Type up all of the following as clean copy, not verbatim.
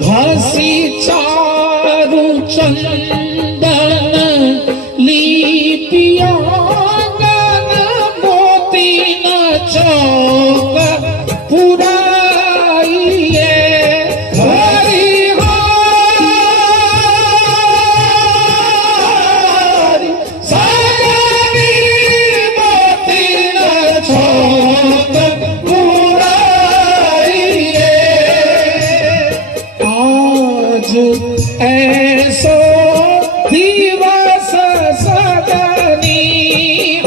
घासी चारु चंदन लीपिया मोती न चौक पुराइए हरि हरि सजनी मोती न चौक पुराइए आज ऐसो दिवस सजनी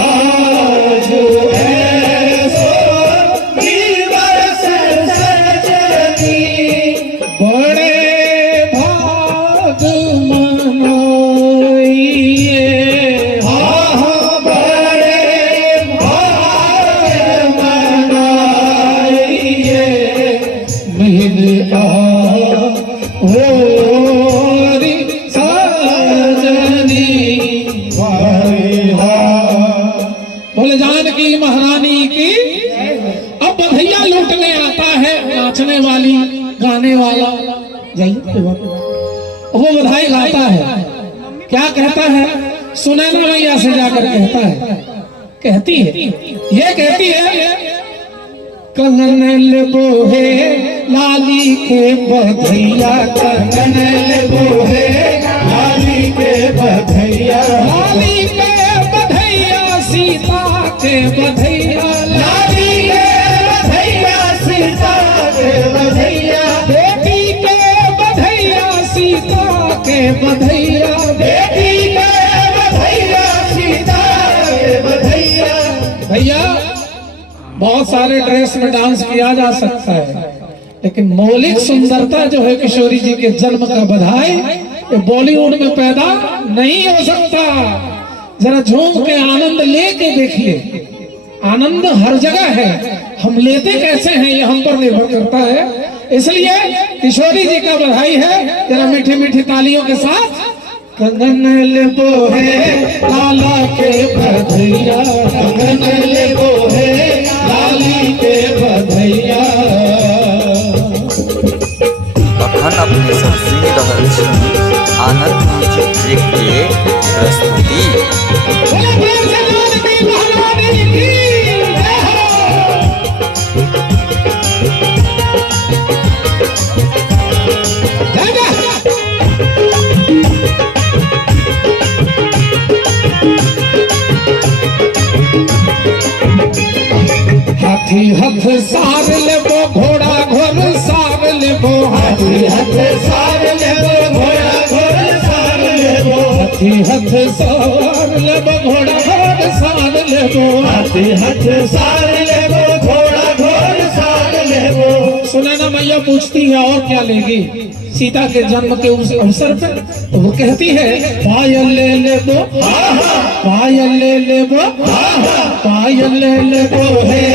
आज ऐसो दिवस सजनी बड़े भाग मनाइए बड़े भाग मनाइए मेरे होरी सजनी बोले जानकी महारानी की। अब बधैया लूटने आता है नाचने वाली गाने वाला जाइए वो बधाई गाता है। क्या कहता है सुनैना मैया से जाकर कहता है कहती है ये कहती है कंगन लेबो है लाली के बधैया कंगन लेबो है लाली के बधैया लाली के बधैया सीता के बधैया लाली के बधैया सीता के बधैया बेटी के बधैया सीता के बधैया बेटी के बधैया सीता के बधैया। भैया बहुत सारे ड्रेस में डांस किया जा सकता है लेकिन मौलिक सुंदरता जो है किशोरी जी के जन्म का बधाई ये बॉलीवुड में पैदा नहीं हो सकता। जरा झूम के आनंद लेके देखिए आनंद हर जगह है हम लेते कैसे हैं ये हम पर निर्भर करता है। इसलिए किशोरी जी का बधाई है जरा मीठी मीठी तालियों के साथ कंगन लेबो है लाला के बधैया कंगन लेबो है लाली के बधैया। अखन अपने सब सुनि रहल छी आनंद म्यूजिक ट्रैक के प्रस्तुति। हाथी हथ सार लेबो घोड़ा घोड़ सार लेबो हाथी हथ सार लेबो घोड़ा घोड़ सार लेबो हाथी हथ सार लेबो घोड़ा घोड़ सार लेबो हाथी हथ सार लेबो घोड़ा घोड़ सार लेबो। सुनैना मैया पूछती है और क्या लेगी सीता के जन्म के उस अवसर पर तो वो कहती है पायल ले लेबो पायल ले लेबो पायल ले लेबो है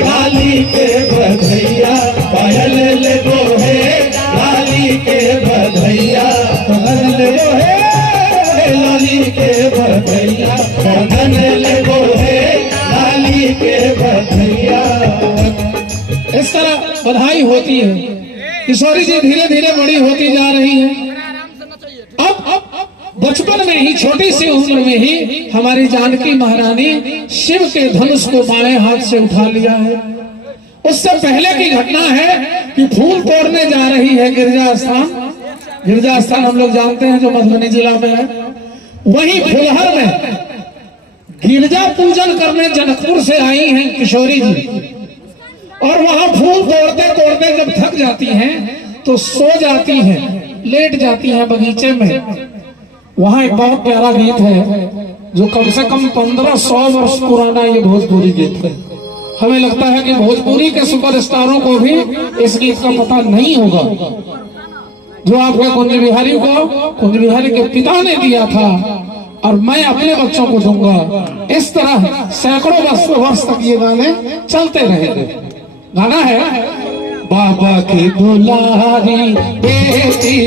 लाली के बधैया पायल ले लेबो है लाली के बधैया कंगन लेबो है लाली के बधैया कंगन लेबो है लाली के बधैया। इस तरह बधाई होती है। किशोरी जी धीरे धीरे बड़ी होती जा रही है। अब बचपन में ही छोटी सी उम्र में ही हमारी जानकी महारानी शिव के धनुष को बाएं हाथ से उठा लिया है। उससे पहले की घटना है कि फूल तोड़ने जा रही है गिरजा स्थान हम लोग जानते हैं जो मधुबनी जिला में है। वहीं फुलहर में गिरजा पूजन करने जनकपुर से आई हैं किशोरी जी और वहां फूल तोड़ते तोड़ते जब थक जाती हैं तो सो जाती हैं लेट जाती हैं बगीचे में। वहां एक बहुत प्यारा गीत है जो कम से कम 1500 वर्ष पुराना ये भोजपुरी गीत है। हमें लगता है कि भोजपुरी के सुपरस्टारों को भी इस गीत का पता नहीं होगा, जो आपके कुंज बिहारी को कुंज बिहारी के पिता ने दिया था और मैं अपने बच्चों को दूंगा। इस तरह सैकड़ों वर्ष तक ये गाने चलते रहेंगे। गाना है बाबा की दुलारी बेटी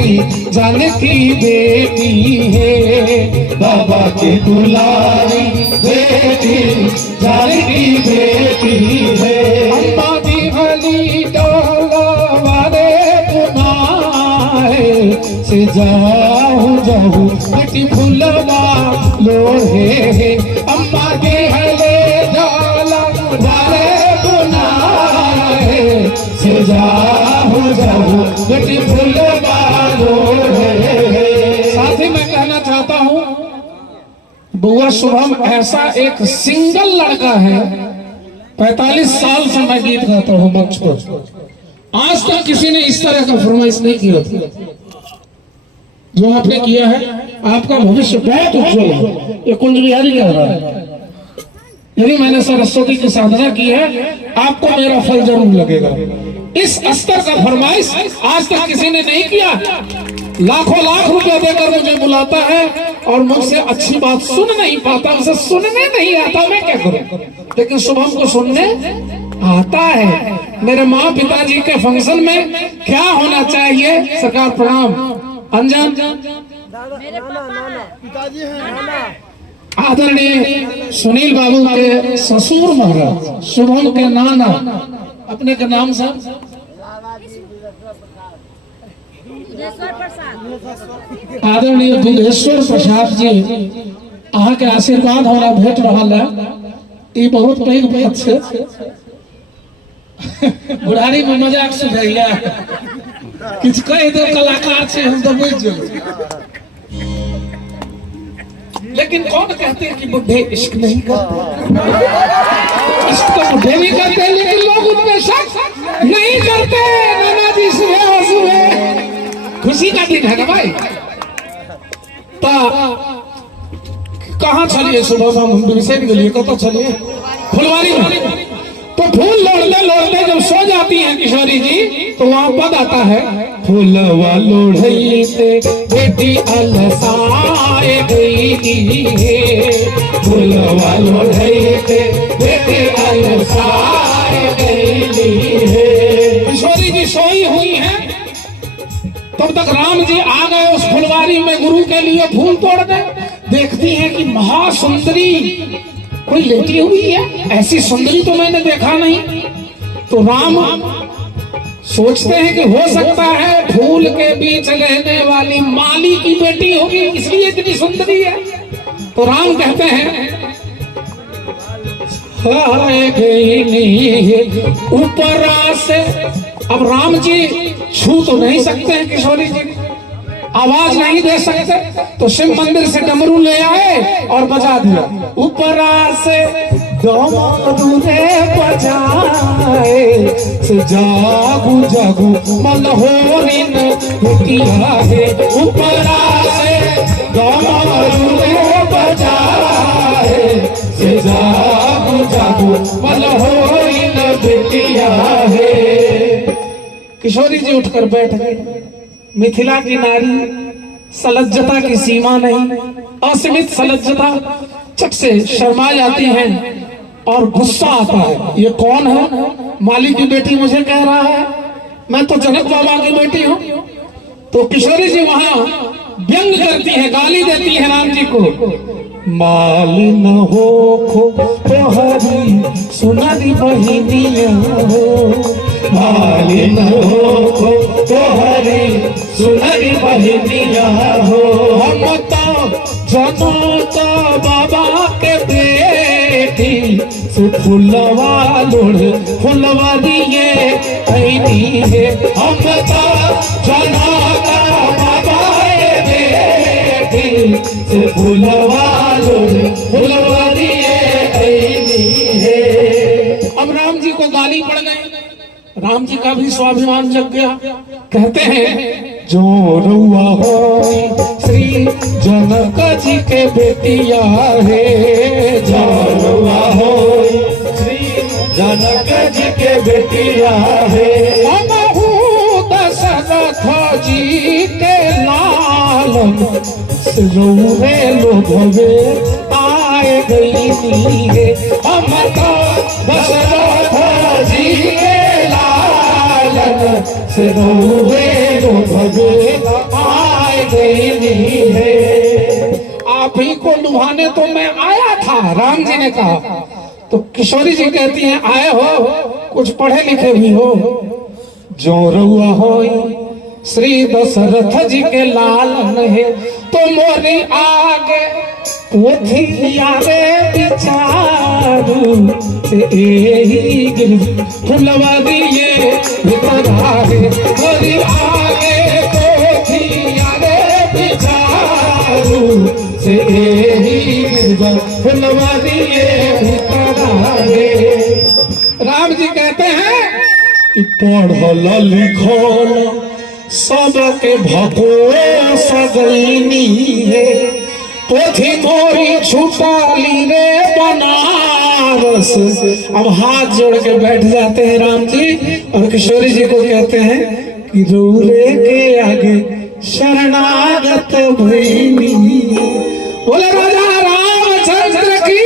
जानकी बेटी है, बाबा की दुलारी बेटी जानकी बेटी है। अम्मा दी भली डोला वाले पुनाए से जाऊं जाऊं बेटी फूलवा लोहे। अम्मा दी भले डोला वाले पुनाए से जाऊं जाऊं बेटी फूलवा लोहे। साथ ही मैं कहना चाहता हूँ, बुआ शुभम ऐसा एक सिंगल लड़का है, 45 साल से मैं गीत गाता हूँ मंच पर, आज तक किसी ने इस तरह का फरमाइश नहीं किया था जो आपने किया है। आपका भविष्य बहुत उज्जवल है, ये कुंज बिहारी कह रहा है। यदि मैंने सरस्वती की साधना की है, आपको मेरा फल जरूर लगेगा। इस स्तर का फरमाइश आज तक किसी ने नहीं किया। लाखों लाख रुपए देकर मुझे बुलाता है और मुझसे अच्छी बात सुन नहीं पाता, उसे सुनने नहीं आता, मैं क्या करूं। लेकिन शुभम को सुनने आता है। मेरे माँ पिताजी के फंक्शन में क्या होना चाहिए? सरकार प्रणाम। अंजान आदरणीय सुनील बाबू के ससुर महाराज, शुभम के नाना, अपने के नाम से आदरणीय दुधेश्वर प्रसाद जी, अहाँ के आशीर्वाद हमरा भेट रहा है, ये बहुत पैघ बात है। बुढ़ारी में मजाक सुझाइया किछ कह दो, कलाकार से हम तो बुझ जाओ। लेकिन कौन कहते हैं कि बुढ़े इश्क नहीं करते? इश्क तो बुढ़े भी करते हैं, लेकिन लोग उनमें शक नहीं करते। नाना जी सुबह सुबह खुशी का दिन है ना भाई। कहाँ चलिए सुबह हम विषय के लिए कतो चलिए फुलवारी में। तो फूल लोड़ते लोड़ते जब सो जाती हैं किशोरी जी, तो वहाँ पद आता है, फूलवा लोढ़ते बेटी अलसाए गई है, फूलवा लोढ़ते बेटी अलसाए गई है। किशोरी जी सोई हुई हैं, तब तक राम जी आ गए उस फुलवारी में गुरु के लिए फूल तोड़ने। देखती हैं कि महासुंदरी कोई लेटी हुई है, ऐसी सुंदरी तो मैंने देखा नहीं। तो राम सोचते हैं कि हो सकता है फूल के बीच रहने वाली माली की बेटी होगी, इसलिए इतनी सुंदरी है। तो राम कहते हैं ऊपर से। अब राम जी छू तो नहीं सकते हैं किशोरी जी, आवाज नहीं दे सकते, तो शिव मंदिर से डमरू ले आए और बजा दिया। ऊपर से डमरू बजाए से जागू जागू मलहोरी बिटिया है। ऊपर से डमरू बजाए से जागू जागू मलहोरी बिटिया है। किशोरी जी उठकर बैठ गए। मिथिला की नारी सलज्जता की सीमा नहीं, असीमित सलज्जता, चट से शर्मा जाती हैं और गुस्सा आता है। ये कौन है? माली की बेटी मुझे कह रहा है, मैं तो जनक बाबा की बेटी हूँ। तो किशोरी जी वहां व्यंग करती है, गाली देती है राम जी को। माल न हो खो तो हरी सुनरी बहिनिया हो, माल न हो खो तो हरी सुनरी बहिनिया हो। हम तो जनता बाबा के बेटी से फुलवा लोड़ फुलवा दिए ऐनी है। हम तो जनता बाबा के बेटी से फुलवा लोड़ फुलवा दिए ऐनी है। अब राम जी को गाली पड़ गई, राम जी का भी स्वाभिमान जग गया। कहते हैं जो रुआ हो श्री जनक जी के बेटिया है, जो रुआ हो श्री जनक जी के बेटिया है। अनहु दशरथ जी के लालन सिलौरे लोभवे आए गई है। हम तो दशरथ जी के लालन सिलौरे लोभवे आए गई है। आप ही को लुभाने तो मैं आया था, राम जी ने कहा। तो किशोरी जी कहती हैं आए हो, कुछ पढ़े लिखे भी हो। जो रुआ हो श्री दशरथ जी के लालन है, तो मोरी आगे पोथिया रे बिचारू एही फुलवा दिए भितरा रे। मोरी आगे पोथिया रे बिचारू से एही फुलवा दिए भितरा रे। राम जी कहते हैं कि पढ़ल लिखल सबके भगो सगैनी है, पोथी मोरी छुपाली रे बनारस। अब हाथ जोड़ के बैठ जाते हैं राम जी और किशोरी जी को कहते हैं कि रूरे के आगे शरणागत भैनी। बोले राजा रामचंद्र की,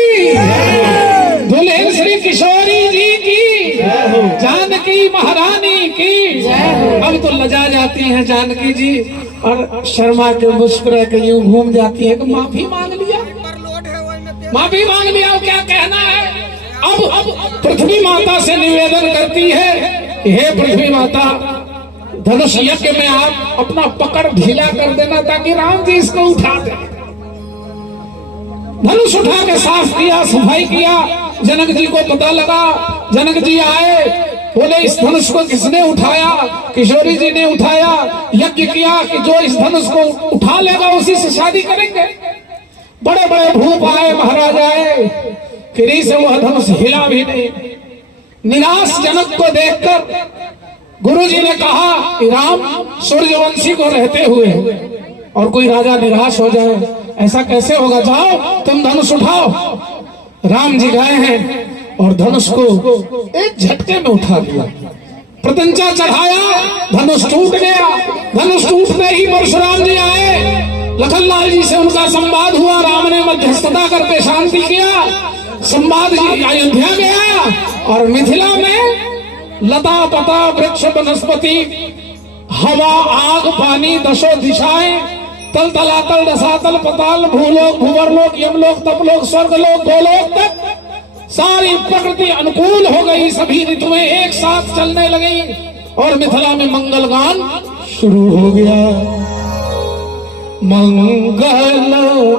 दुल्हन श्री किशोरी जी की, जानकी महारानी की। अब तो लजा जाती हैं जानकी जी और शर्मा के मुस्कुरा के यूं घूम जाती है कि माफी मांग लिया, माफी मांग लिया, क्या कहना है। अब पृथ्वी माता से निवेदन करती है, हे पृथ्वी माता, धनुष यज्ञ में आप अपना पकड़ ढीला कर देना ताकि राम जी इसको उठा दे। धनुष उठा के साफ किया, सफाई किया। जनक जी को पता लगा, जनक जी आए, बोले इस धनुष को किसने उठाया? किशोरी जी ने उठाया। यज्ञ किया कि जो इस धनुष को उठा लेगा उसी से शादी करेंगे। बड़े बड़े भूप आए, महाराज आए, फिर से वह धनुष हिला भी नहीं। निराश जनक को देखकर गुरु जी ने कहा कि राम, सूर्यवंशी को रहते हुए और कोई राजा निराश हो जाए, ऐसा कैसे होगा? जाओ तुम धनुष उठाओ। राम जी गए हैं और धनुष को एक झटके में उठा दिया, प्रत्यंचा चढ़ाया, धनुष टूट गया। धनुष टूटने ही परशुराम जी आए, लखनलाल जी से उनका संवाद हुआ। राम ने मध्यस्थता करके शांति किया। संवाद जी अयोध्या गया और मिथिला में लता पता वृक्ष वनस्पति हवा आग पानी दशो दिशाएं तल तलातल रसातल पताल भूलोक भूवरलोक यमलोक तपलोक स्वर्गलोक गोलोक तक सारी प्रकृति अनुकूल हो गई। सभी ऋतुएं एक साथ चलने लगी और मिथिला में मंगल गान शुरू हो गया। मंगल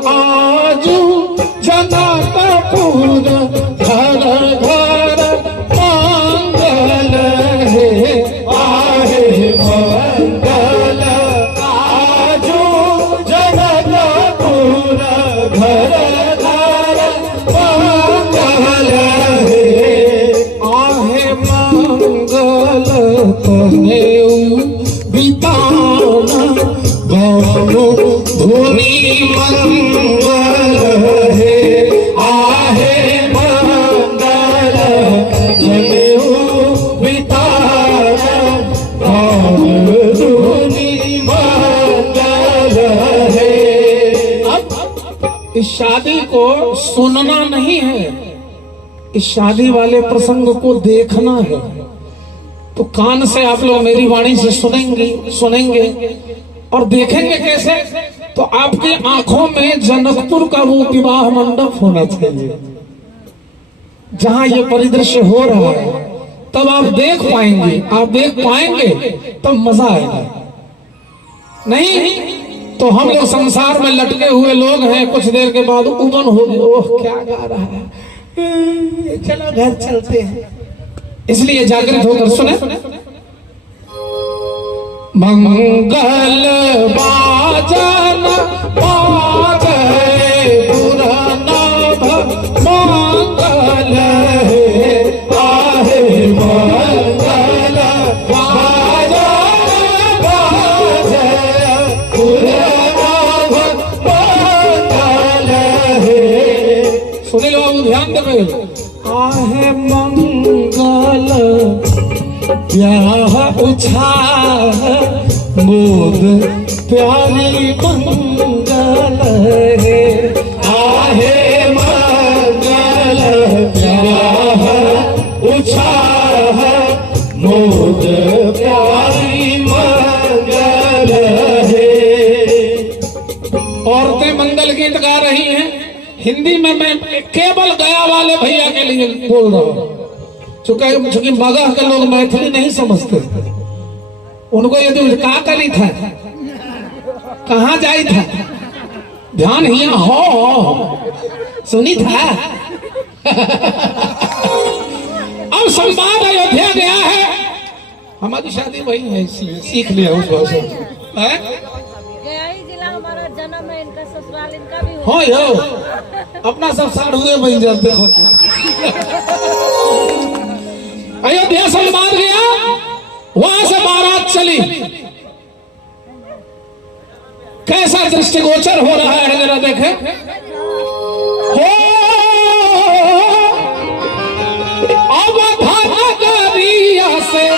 आजू जनकपुर घर घर मंगल है, आहे मंगल आजू जनकपुर घर घर मंगल है, आहे मंगल तने बिताना गौनु धुनी मंगल है, आहे मंगल जनेऊ बिताना गौनु धुनी मंगल है। अब इस शादी को सुनना नहीं है, इस शादी वाले प्रसंग को देखना है। तो कान से आप लोग मेरी वाणी से सुनेंगे और देखेंगे कैसे? तो आपकी आंखों में जनकपुर का वो विवाह मंडप होना चाहिए जहां ये परिदृश्य हो रहा है, तब आप देख पाएंगे। आप देख पाएंगे तब मजा आएगा। नहीं तो हम लोग संसार में लटके हुए लोग हैं, कुछ देर के बाद उबन हो गए, ओह क्या गा रहा है, चलो घर चलते हैं। इसलिए जागृत होकर सुने। मंगल बाजन बाजे पुरनाभ मंगल है, आहे मंगल बाजन बाजे आहे मंगल ब्याह उछाल मोद प्यारी मंगल है। आहे मंगल ब्याह उछाल मोद प्यारी मंगल है। औरतें मंगल गीत गा रही हैं। हिंदी में मैं केवल गया वाले भैया के लिए बोल रहा हूँ, चूंकि मगह के लोग मैथिली नहीं समझते। उनको यदि का करी था, कहाँ जाई था, ध्यान हिया हो सुनी था। अब संवाद अयोध्या गया है। हमारी शादी वही है, इसलिए सीख लिया उस भाषा है। गया ही जिला हमारा जन्म है, इनका ससुराल इनका भी हो यो अपना सब साढ़ हुए बन जाते। अयोध्या संवाद गया, वहां से बारात चली। कैसा दृष्टिगोचर हो रहा है जरा देखें। हो अवधा नगरिया से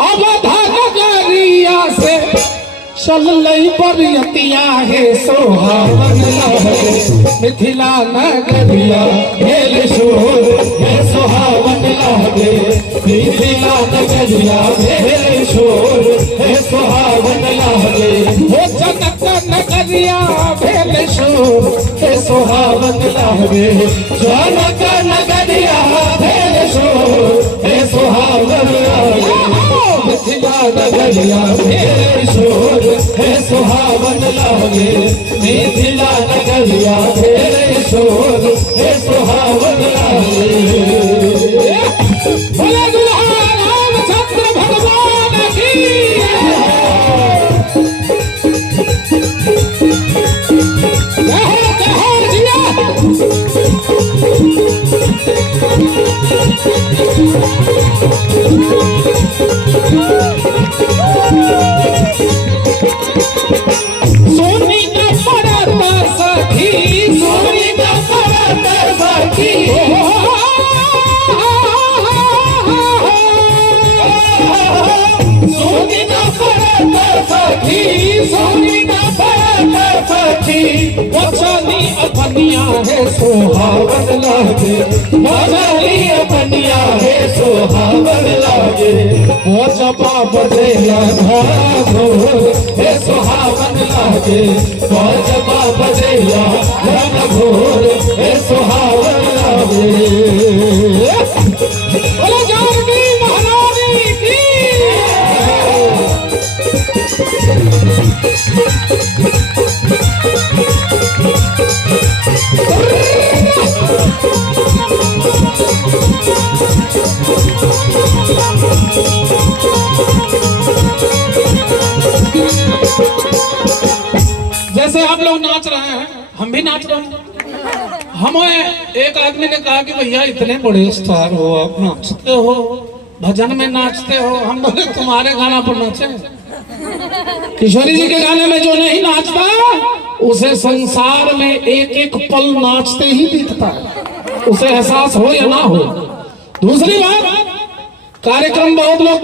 अवधा नगरिया से चल लई बरियतिया है सोहावन लगे। मिथिला नगरिया भेल शोर है सोहावन लगे। मिथिला नगरिया भेल शोर है सोहावन लगे। हो जनक नगरिया भेल शोर है सोहावन लगे। जनक नगरिया भेल शोर है सोहावन लगे। मिथिला नगरिया भेल शोर है सुहावन लागे। मिथिला नगरिया भेल शोर है सुहावन लागे। बोले दुल्हा रामचंद्र भगवान की। कहो जिया। सोनी का पड़ता सखी, सोनी का पड़ता सखी। सोनी का पड़ता सखी, सोनी का पड़ता सखी। बचनी अपनिया है सोहावन लागे। बचनी अपनिया है सोहावन लागे। वो चपा बजेला घोर है सोहावन लागे। वो चपा बजेला घोर है सोहावन लागे। बोलो जानकी महारानी की। जैसे आप लोग नाच रहे हैं, हम भी नाच रहे हैं। हमें एक आदमी ने कहा कि भैया इतने बड़े स्टार हो, आप नाचते हो, भजन में नाचते हो। हम बोले तुम्हारे गाना पर नाचे। किशोरी जी के गाने में जो नहीं नाचता उसे संसार में एक एक पल नाचते ही दिखता है, उसे एहसास हो या ना हो। दूसरी बात, कार्यक्रम बहुत लोग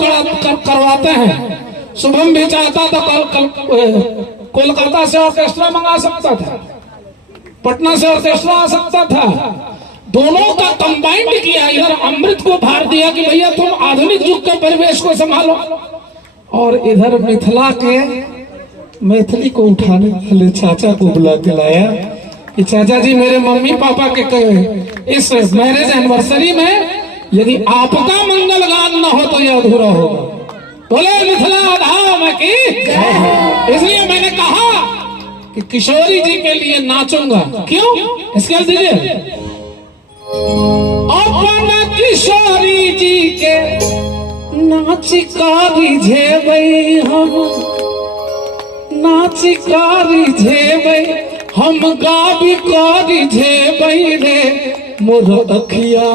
करवाते हैं। शुभम भी चाहता था कोलकाता से ऑर्केस्ट्रा मंगा सकता था, पटना से ऑर्केस्ट्रा आ सकता था। दोनों का कंबाइंड किया, इधर अमृत को भार दिया कि भैया तुम आधुनिक युग के परिवेश को संभालो, और इधर मिथिला के मैथिली को उठाने वाले चाचा को बुला के लाया कि चाचा जी मेरे मम्मी पापा के इस मैरिज एनिवर्सरी में यदि आपका मंगल गान न हो तो यह अधूरा होगा। बोले मिथिला धाम की। इसलिए मैंने कहा कि किशोरी जी के लिए नाचूंगा। क्यों? इसके दीजिए अपना किशोरी जी के नाचिकारी झेबै हम, नाचिकारी झेबै हम, गाबी कारी झेबै रे मोर अखिया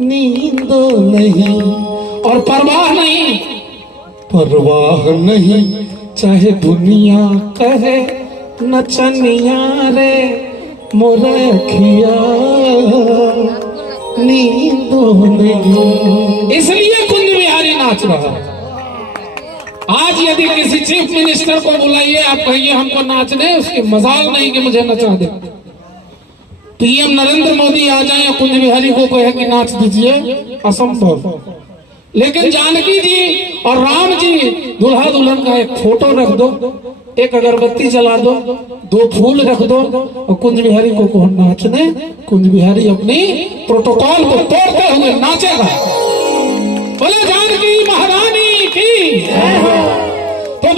नींद नहीं और परवाह नहीं। परवाह नहीं चाहे दुनिया कहे नचनिया रे मोरे खिया नींदो नहीं। इसलिए कुंज बिहारी नाच रहा है। आज यदि किसी चीफ मिनिस्टर को बुलाइए, आप कहिए हमको नाचने, उसकी मजाल नहीं कि मुझे नचा दे। पीएम नरेंद्र मोदी आ जाए और कुंज बिहारी को कहे कि नाच दीजिए, असंभव। लेकिन जानकी जी और राम जी दुल्हा दुल्हन का एक फोटो रख दो, एक अगरबत्ती जला दो, 2 फूल रख दो और कुंज बिहारी को कहो नाचने। कुंज बिहारी अपनी प्रोटोकॉल को तोड़ते हुए नाचेगा। बोले जानकी महारानी की। तो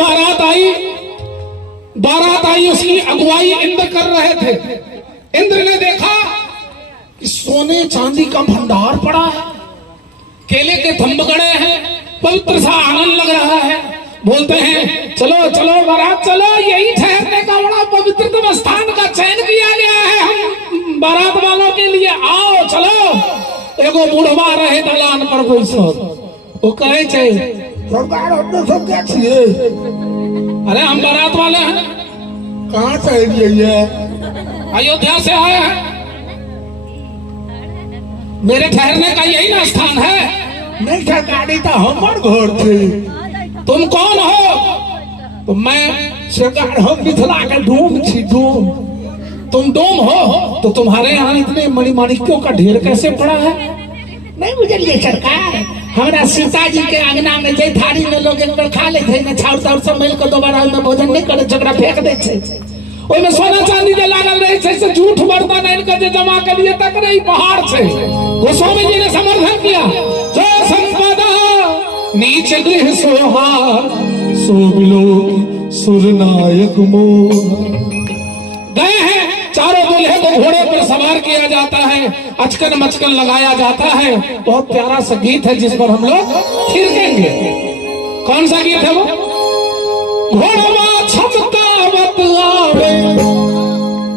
बारात आई, उसकी अगुवाई इंद्र कर रहे थे। इंद्र ने देखा कि सोने चांदी का भंडार पड़ा है, केले के थंब गड़े हैं, पवित्र सा आनंद लग रहा है। बोलते हैं चलो चलो बारात चलो, यही ठहरने का बड़ा पवित्रतम स्थान का चयन किया गया है हम बारात वालों के लिए, आओ चलो। एगो बुढ़वा रहे दलान पर बैठल, वो कहे सरकार अपने सब क्या छिए, अरे हम बारात वाले हैं। कहाँ से ये? अयोध्या से आए हैं, मेरे ठहरने का यही ना स्थान है। नहीं सरकारी तो हमार घर थे। तुम कौन हो? तो मैं सरकार हम मिथिला का डोम थी, डोम। तुम डोम हो तो तुम्हारे यहाँ इतने मणिमाणिक्यों का ढेर कैसे पड़ा है? नहीं बुझलिए सरकार, हमारा सीता जी के आंगना में जे थारी में लोग एक बार खा लेते हैं, छाउर ताउर सब मिल के दोबारा में भोजन नहीं करे, झगड़ा फेंक दे छे। ओइमे सोना चांदी जे लागल रहे छे से झूठ बर्तन आन के जे जमा कर लिए तक रही पहाड़ छे। गोस्वामी जी ने समर्थन किया, जो संपदा नीच गृह सोहा सो बिलो सुरनायक मोह। गए हैं, चारों दूल्हे को घोड़े पर सवार किया जाता है, अचकन मचकन लगाया जाता है। बहुत प्यारा सा गीत है जिस पर हम लोग थिरकेंगे। कौन सा गीत है वो? घोड़वा छमकावत आवे,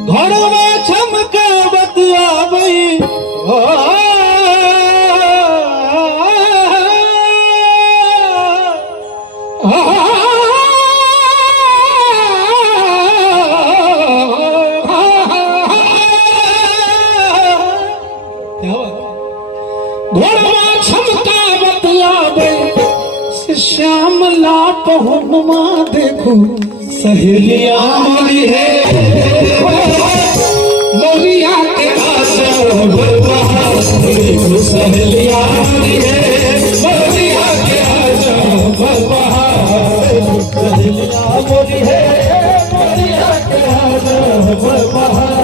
घोड़वा छमकावत आवे, घोड़वा छमकावत आवे, श्यामला पहुनमा देखो सहेलिया मोरी है, मोरिया के आशा बहार देखो सहेलिया मोरी है, मोरिया के आशा बहार सहेलिया मोरी है, मोरिया के आशा बहार।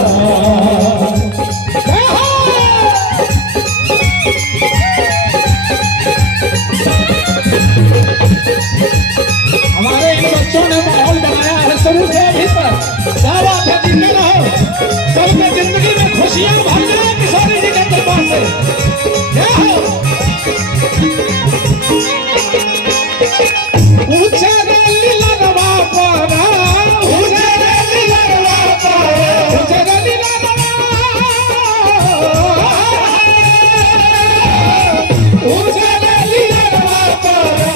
हमारे इन बच्चों ने माहौल बनाया है शुरू से अभी तक। क्या बात है, जिंदगी रहो, सबके जिंदगी में खुशियां भर जाए किशोरी जी के दरबार से। क्या हो ऊंचे रैली लगवा पारा, ऊंचे रैली लगवा पारा, ऊंचे रैली लगवा, ऊंचे रैली लगवा पारा,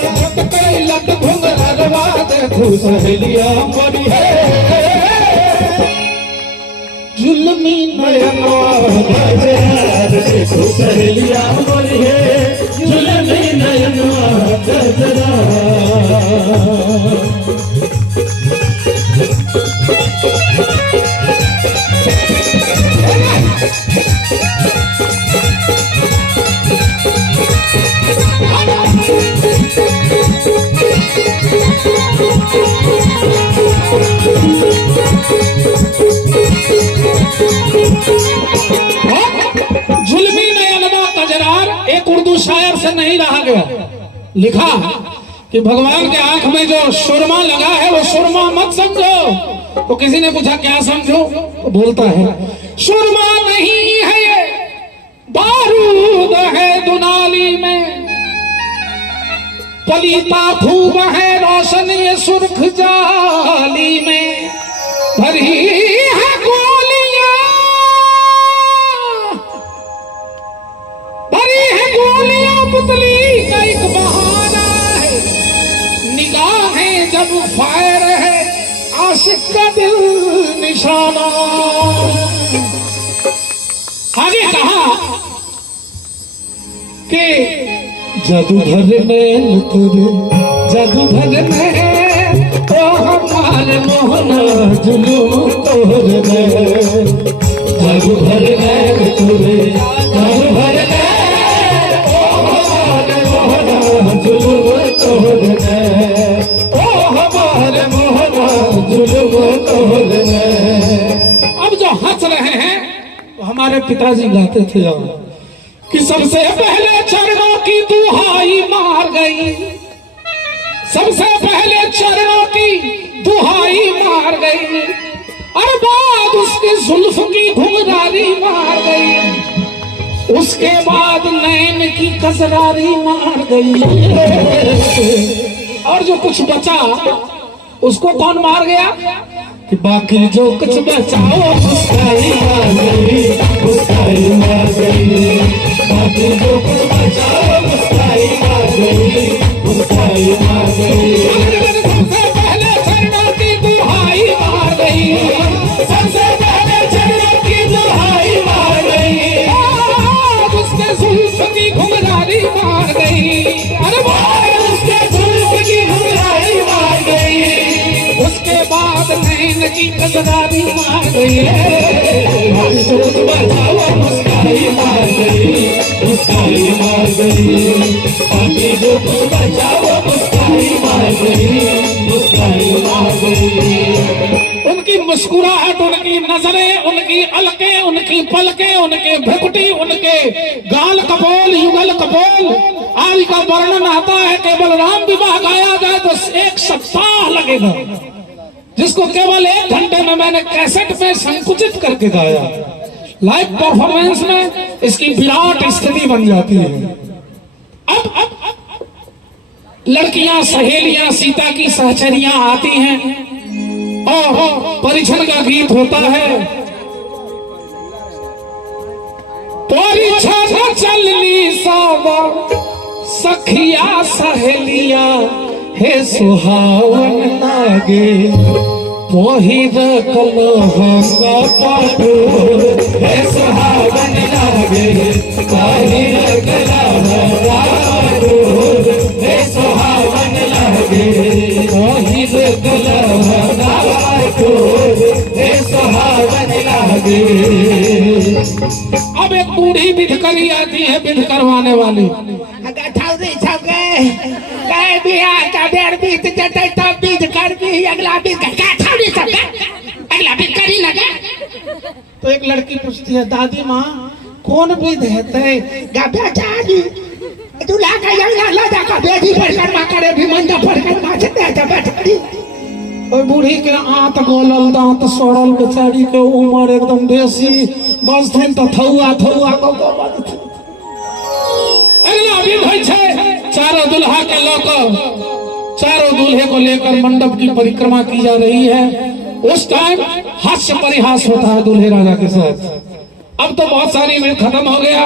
कई लट घुंघरा रवा देखो सहेलिया मोरी है, जुल्मी नयनवा गजरा देखो सहेलिया मोरी है, जुल्मी नयनवा गजरा। जुल्मी नयनवा कजरार एक उर्दू शायर से नहीं रहा गया। लिखा कि भगवान के आंख में जो सुरमा लगा है वो सुरमा मत समझो। तो किसी ने पूछा क्या समझो, तो बोलता है सुरमा नहीं है ये बारूद है दुनाली में, पलीता खूब है रोशन ये सुर्ख जाली में, भरी है गोलियां, भरी है गोलियां पुतली का एक बहाना है, फायर है आशिक का दिल निशाना। आगे कहा कि जादूगर नैन तेरे जादूगर नैन तो हमारे मोहना जुलूम तोड़ दे। जादूगर नैन तेरे जादूगर नैन तो हमारे मोहना जुलूम तोड़ दे। ओ हमारे मोहना जुलूम तोड़ दे। अब जो हंस रहे हैं तो हमारे पिताजी गाते थे कि सबसे पहले चरणों की दुहाई मार गई, सबसे पहले चरणों की दुहाई मार गई, और बाद उसकी जुल्फ की घुंघरारी मार गई, उसके बाद नैन की कसरारी मार गई, और जो कुछ बचा उसको कौन मार गया कि बाकी जो कुछ बचाओ मुस्काई मार गई, मुस्काई मार गई। बाकी जो कुछ बचाओ मुस्काई मार गई, मुस्काई मार गई। सबसे पहले चरणों की दुहाई मार गई, सबसे पहले चरणों की दुहाई मार गई, उसके जुल्फ की घुंघरारी मार गई, अरे उसके जुल्फ की घुंघरारी मार गई, उसके बाद नैन की कसरारी मार गई। जो कुछ बचाओ मुस्काई मार गई, मुस्काई मार गई। बाकी जो कुछ बचाओ मुस्काई मार गई, मुस्काई मार गई। उनकी मुस्कुराहट, उनकी नजरें, उनकी अलकें, उनकी पलकें, उनके भ्रुकुटी, उनके गाल कपोल, युगल कपोल आदि का वर्णन आता है। केवल राम विवाह गाया जाए तो 1 सप्ताह लगेगा, जिसको केवल 1 घंटे में मैंने कैसेट में संकुचित करके गाया। लाइव परफॉर्मेंस में इसकी विराट स्थिति बन जाती है। अब लड़कियां, सहेलियां, सीता की सहचरियां आती हैं और परिछन का गीत होता है। परिछन चलनी सब सखिया सहेलिया हे सुहावन लागे, मोहित कलहंगा पाटो हे सुहावन लागे, मोहित कलहंगा पाटो हे सुहावन लागे, मोहित कलहंगा पाटो हे सुहावन लागे। अब एक बूढ़ी विधकरी आती है, विध करवाने वाली। बिहार का डेढ़ बीत जते तब बीज कर भी अगला बीज का अगला बीज करी ना। तो एक लड़की पूछती है, दादी माँ कौन बीज है? बेचारी दूल्हा का यंगा लगा का बेटी पर कर्मा करे भी मंडप पर कर्मा चलते है बेचारी। और बूढ़ी के आंत गोलल, दांत सोड़ल, बेचारी के उम्र एकदम बेसी, बस दिन तो थौआ थौआ को अगला बीज है छे। चारों दुल्हा के लेकर, चारों दूल्हे को लेकर मंडप की परिक्रमा की जा रही है। उस टाइम हास्य परिहास होता है दूल्हे राजा के साथ। अब तो बहुत सारी इवेंट खत्म हो गया,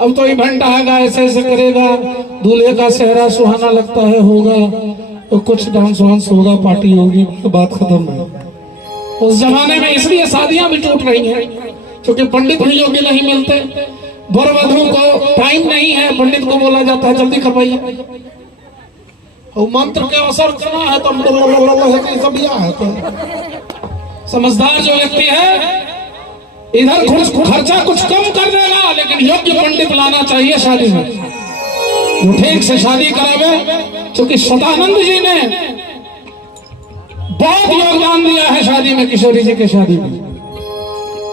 अब तो इवेंट आएगा, ऐसे ऐसे करेगा, दूल्हे का चेहरा सुहाना लगता है, होगा तो कुछ डांस वांस होगा, पार्टी होगी, बात खत्म है। उस जमाने में इसलिए शादियां भी टूट रही हैं क्योंकि पंडित भी योग्य नहीं मिलते, वर वधू को टाइम नहीं है, पंडित को बोला जाता है जल्दी करवाइए। और मंत्र के असर करना है तो समझदार जो व्यक्ति है इधर खर्चा कुछ कम कर देगा, लेकिन योग्य पंडित लाना चाहिए शादी में, जो ठीक से शादी करावे। क्योंकि सदानंद जी ने बहुत योगदान दिया है शादी में, किशोरी जी के शादी में।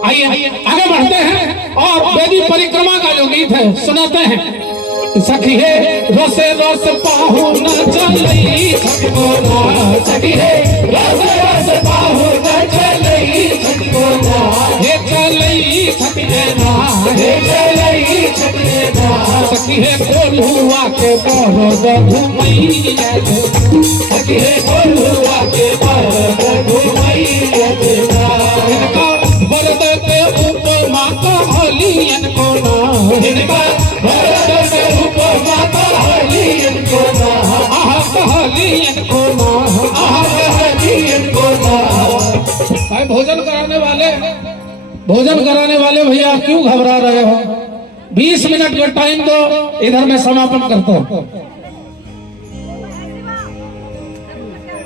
आइए आगे बढ़ते हैं और वेदी परिक्रमा का जो गीत है सुनाते हैं। सखी है रसे रस पाहु न चलई छटकोना, सखी है रसे रस पाहु न चलई छटकोना, हे चलई छटकेना, हे चलई छटकेना, सखी है कोल्हुआ के बरद घुमैया, सखी है कोल्हुआ के बरद घुमैया, बरद के उपमा कहलियन कोना, बरद के उपमा कहलियन कोना, आहा कहलियन कोना, आहा भोजन कराने वाले भैया क्यों घबरा रहे हो? 20 मिनट का टाइम दो, इधर मैं समापन करता हूँ।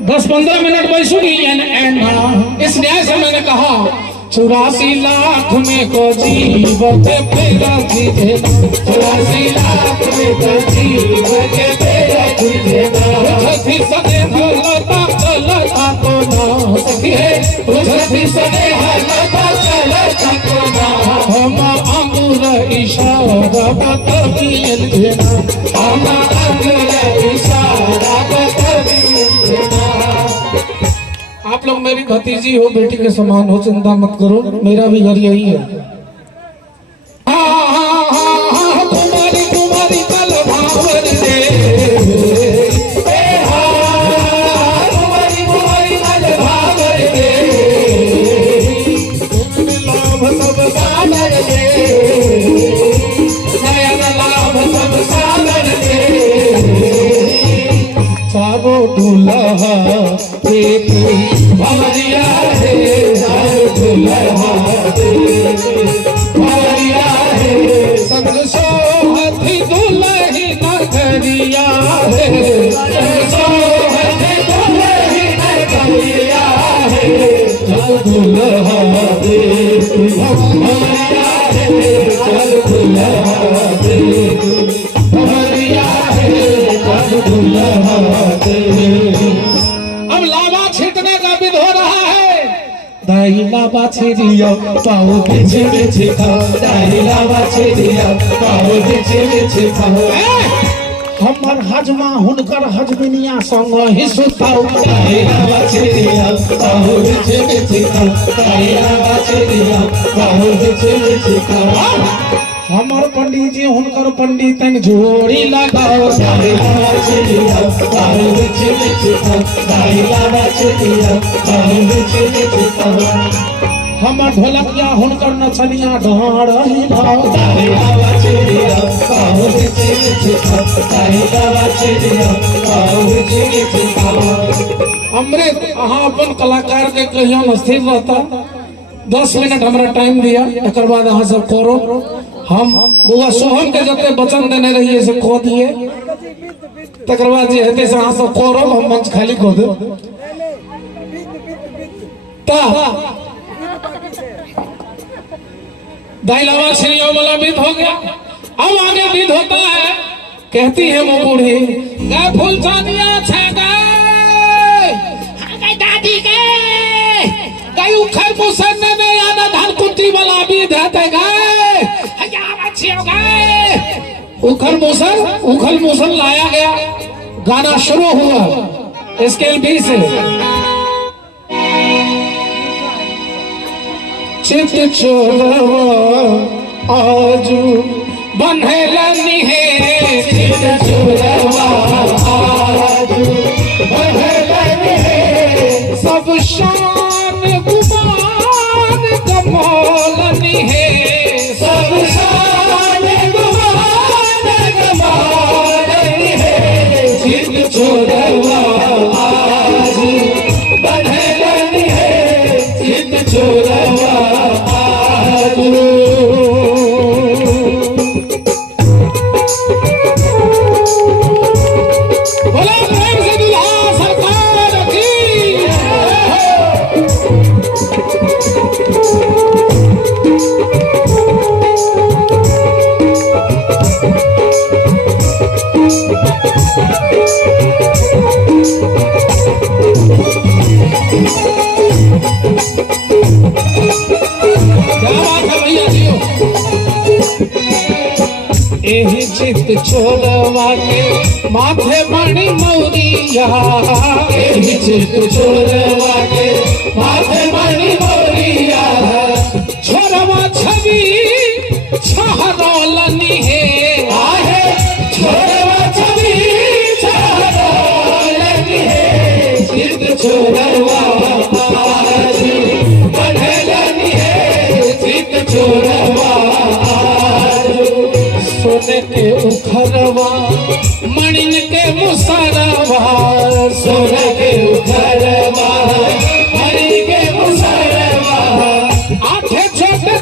10-15 मिनट बैठूंगी। इस न्याय से मैंने कहा 84 लाख में को जीवत फेरा दीजिए, 84 लाख में को जीवत फेरा दीजिए। छठी सने हलता चलता को ना सखिए, छठी सने हलता चलता को ना। हम अंगुर इशारा बतबिए देना, हम अंगुर इशारा बतबिए देना। आप लोग मेरी भतीजी हो, बेटी के समान हो, चिंता मत करो, मेरा भी घर यही है। कुमारी कुमारी कल भावर दे, कुमारी कुमारी कल भावर दे, लाभ सब सागर दे, नयन लाभ सब सागर दे। साबो दूल्हा एक भवरिया है, दूल्हा भवरिया है, संग सोहती दुल्ही नगरिया है, संग सोहती दुल्ही नगरिया है। चल दूल्हा दे भवरिया है, चल दूल्हा दे भवरिया है, चल दूल्हा दे। अब लावा छीटने का विध हो रहा है। दाई लावा छीरिया पाओ बिछे बिछे खाओ, दाई लावा छीरिया पाओ बिछे बिछे खाओ। हमर हजमा हुनकर हजमिनिया संग ही सुताओ, दाई लावा छीरिया पाओ बिछे बिछे खाओ, दाई लावा छीरिया पाओ बिछे बिछे खाओ। हमर पंडित जी हुनकर पंडितन जोड़ी लगाओ, दाई लावा छीरिया पाओ बिछे बिछे खाओ, दाई लावा छीरिया पाओ बिछे बिछे खाओ। हमर ढोलकिया हुनकर नचनिया डाँड़ हिलाओ, दाई लावा छीरिया पाओ बिछे बिछे खाओ, दाई लावा छीरिया पाओ बिछे बिछे खाओ। अमृत अहाँ अपन कलाकार के कहियो स्थिर रहता। 10 मिनट हमरा टाइम दिया, एक बाद अहाँ सब करो। हम बुआ सोहम के जते वचन देने रहिए से खो दिए, तकर बाद जे हेते से अहाँ सब करो, हम मंच खाली कर दे। दाई लावा छीरिया वाला विध हो गया। अब आगे विध होता है, कहती है वो बूढ़ी, गा फूल चानिया छे गए दादी के गई उखर मुसन्ने में याद धान कुट्टी वाला विध है गए, उखल मुसल लाया गया। गाना शुरू हुआ स्केल बी से। चित चोरवा आजू बन्हेलनी है, चित चोरवा आजू बन्हेलनी है, सब शान गुमान कमोलनी है, सब शान गुमान कमोलनी है। चित चोरवा आजू बन्हेलनी है, चित चोरवा चित चोरवा के माथे मणि मौरिया, चित चोरवा के माथे मणि मौरिया, छोरवा छवि छहरौलनी है, आहे छोरवा छवि छहरौलनी है। चित चोरवा आजू बन्हेलनी है, चित चोरवा सोने के उखरवा मणिन के मुसरवा, सोने के उखरवा मणिन के मुसरवा, आठे छोटे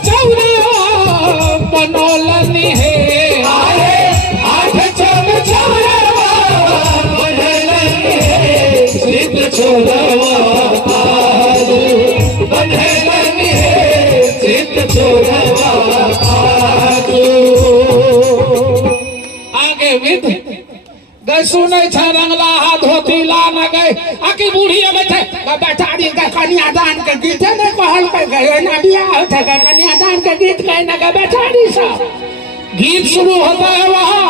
आगे विध गए सुने छ रंगला हाथ धोती ला न गए आकी बूढ़ी बैठे बैठाड़ी का कन्यादान के गीत ने कहल के गए ना बियाह होता है कन्यादान के गीत कहे ना के बैठाड़ी सा गीत शुरू होता है वहां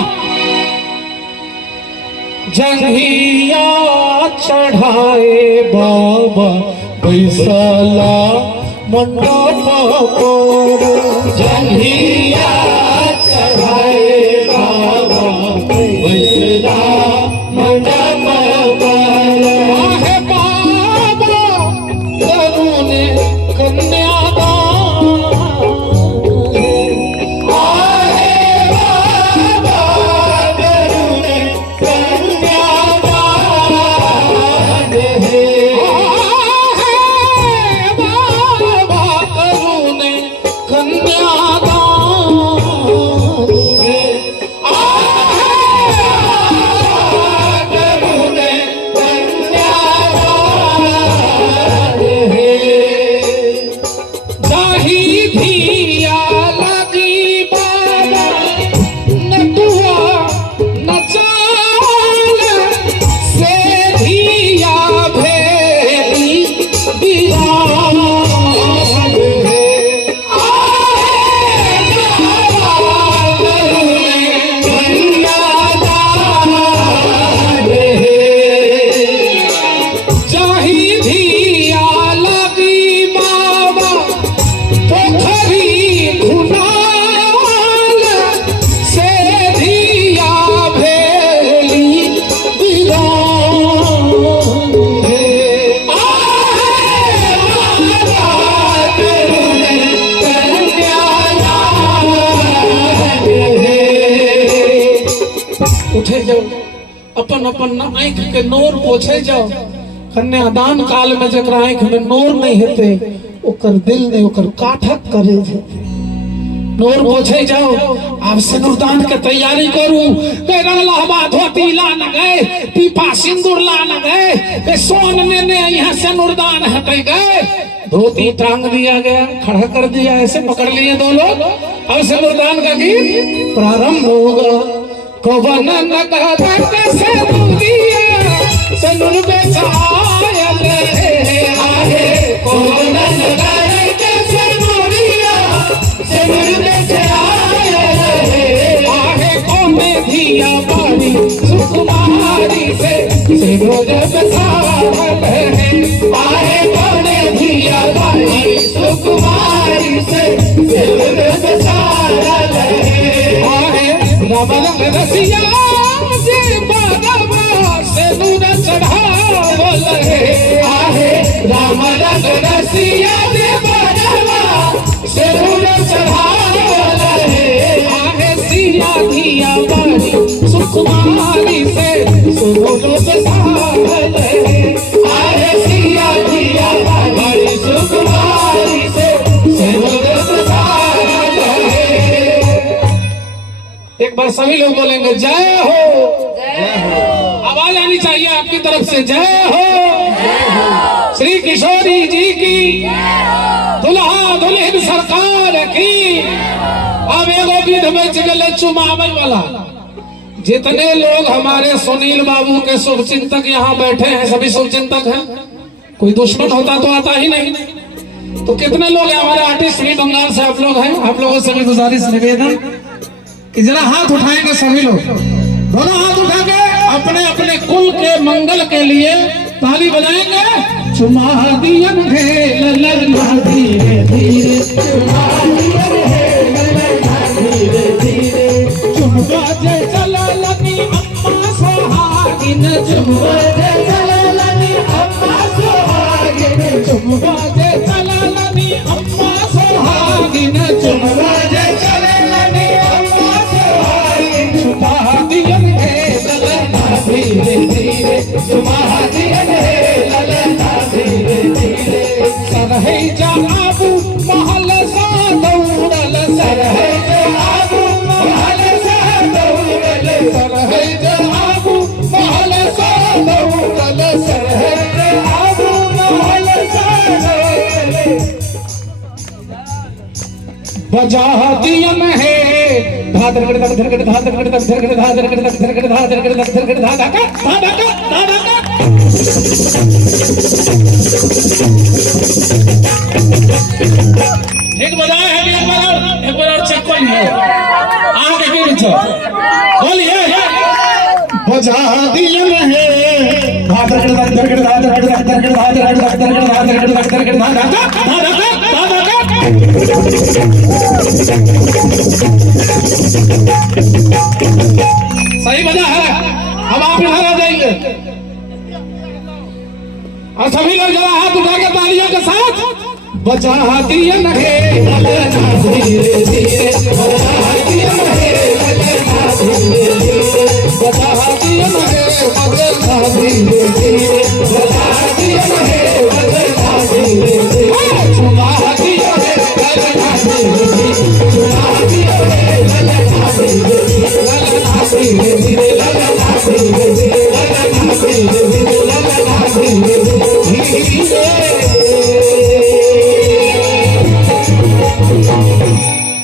जंघिया चढ़ाए बाबा बैसला मंडप पर जंघिया चढ़ाए बाबा बैसला मंडप पर आहे बाबा करुणे कन्यादान उठे जाओ अपन अपन आंख के नोर पोछे जाओ कन्यादान काल में जकरा आंख में नोर नहीं हेते ओकर दिल ने ओकर काठक करे नोर पोछे जाओ आप सिंदूरदान के तैयारी करू के रंगला धोती ला न गए पीपा सिंदूर ला न गए के सोन ने यहाँ सिंदूरदान हटे गए धोती टांग दिया गया खड़ा कर दिया ऐसे पकड़ लिए दो लोग अब सिंदूरदान का गीत प्रारंभ होगा कवन नगरत से दुनिया सनुर बेचायल आहे कवन नगरत से दुनिया सनुर बेचायल आहे कोने धिया बाड़ी सुकुमारी से सिरोज बेचायल आहे कोने धिया बाड़ी सुकुमारी से सिरोज बेचायल आहे रंग रसिया जे बाबा से दूर चढ़ावल आहे राम रंग रसिया जे बाबा से दूर चढ़ावल आहे सिया धिया बारी सुकुमारी से सुनो बेसावल आहे सिया धिया बारी सुकुमारी से सुनो बेसावल एक बार सभी लोग बोलेंगे जय हो आवाज आनी चाहिए आपकी तरफ से जय हो श्री किशोरी जी की दुल्हा दुल्हन सरकार की अब एगो विध में चले चुमावन वाला जितने लोग हमारे सुनील बाबू के शुभ चिंतक यहाँ बैठे हैं सभी शुभ चिंतक हैं कोई दुश्मन होता तो आता ही नहीं तो कितने लोग हैं हमारे आर्टिस्ट भी बंगाल से आप लोग हैं आप लोगों से भी गुजारिश निवेदन कि जरा हाथ उठाएंगे सभी लोग दोनों हाथ उठा के अपने अपने कुल के मंगल के लिए ताली बजाएंगे चुमा दियन है ललना धीरे धीरे चुमा दियन है ललना धीरे धीरे चुमा जे चललनी अम्मा सोहागिन चुमा जे चललनी अम्मा सोहागिन चुमा जे चललनी अम्मा सोहागिन चुमा जे चललनी धीरे धीरे तुम्हारा दियन है ललना धीरे धीरे सरहे जा आबू महल सा दौड़ल सरहे जा आबू महल सा दौड़ल सरहे जा आबू महल सा दौड़ल सरहे जा आबू बजाती है धाधर गड़ धर गड़ धाधर गड़ धर गड़ धाधर गड़ धर गड़ धाधर गड़ धर गड़ धाधा का ठीक बजाया है कि एक बार और चेक करिए आगे के नीचे बोलिए बजाती है धाधर गड़ धर गड़ धाधर गड़ धर गड़ धाधर गड़ धर गड़ धाधर गड़ धर गड़ धाधा का सही बजा है। अब आप इधर आ जाएंगे और सभी लोग जरा हाथ उठा के तालियों के साथ बजाती है धीरे धीरे बजाती है बजाती है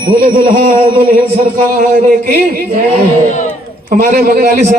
बोले दुल्हा दुल्हन सरकार की हमारे बंगाली सब